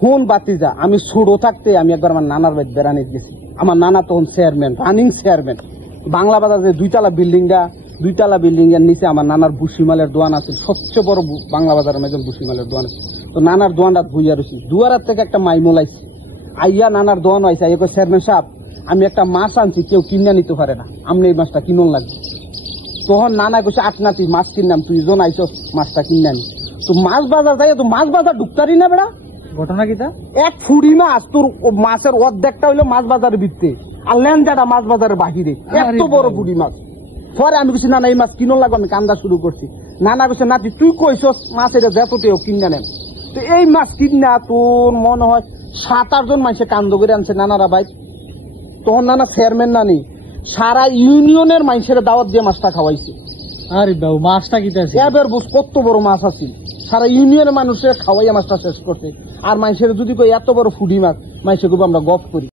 হুন বাতিজা, আমি ছোড়ো থাকতে আমি একবার আমার নানার বাড়ি বেড়ানি গেছি। আমার নানা তখন চেয়ারম্যান, রানিং চেয়ারম্যান। বাংলা বাজার যে দুইতলা বিল্ডিং এর নিচে আমার নানার বুসিমালের দোয়ান আছে, সবচেয়ে বড় বাংলা বাজারের মেজন বুসিমালের দোয়ান আছে। তো নানার দোয়ানটা ভুইয়া রয়েছি, দুয়ারার থেকে একটা মাইমুল আইছি, আইয়া নানার দোয়ান আইসা এই চেয়ারম্যান সাহেব আমি একটা মাছ আনছি, কেউ কিনে নিতে পারে না, আপনি এই মাছটা কিনুন লাগবে। তখন নানা কইছে আপনা তুই মাছ কিনলাম, তুই জন আইস মাছটা কিনে আনি। তো মাছ বাজার যাই, তো মাছ বাজার ঢুকতারি না বেড়া। ঘটনা কিটা? এক ফুড়ি মাছ, তোর মাছের অর্ধেকটা হইলো মাছ বাজারের ভিতরে, আর ল্যান্ডাটা মাছ বাজারের বাহিরে, এত বড় ফুড়ি মাছ। পরে আমি বলছি নানা এই মাছ কিনো লাগবে, আমি কান্দা শুরু করছি। নানা কইছে নাতি তুই কইস মাছ এটা যতটেও কিনে নেন। তো এই মাছ কিনা তোর মনে হয় 7-8 জন মানুষে কান্দ করে আনছে নানারা ভাই। তখন নানা চেয়ারম্যান নানি সারা ইউনিয়নের মানুষের দাওয়াত দিয়ে মাছটা খাওয়াইছে। আরে বাবু মাছটা কিটা? এবার বুঝ কত বড় মাছ আছে, সারা ইউনিয়নের মানুষের খাওয়াইয়া মাছটা শেষ করছে। আর মানুষের যদি কই এত বড় ফুডি মাছ, মানুষের খুব আমরা গপ করি।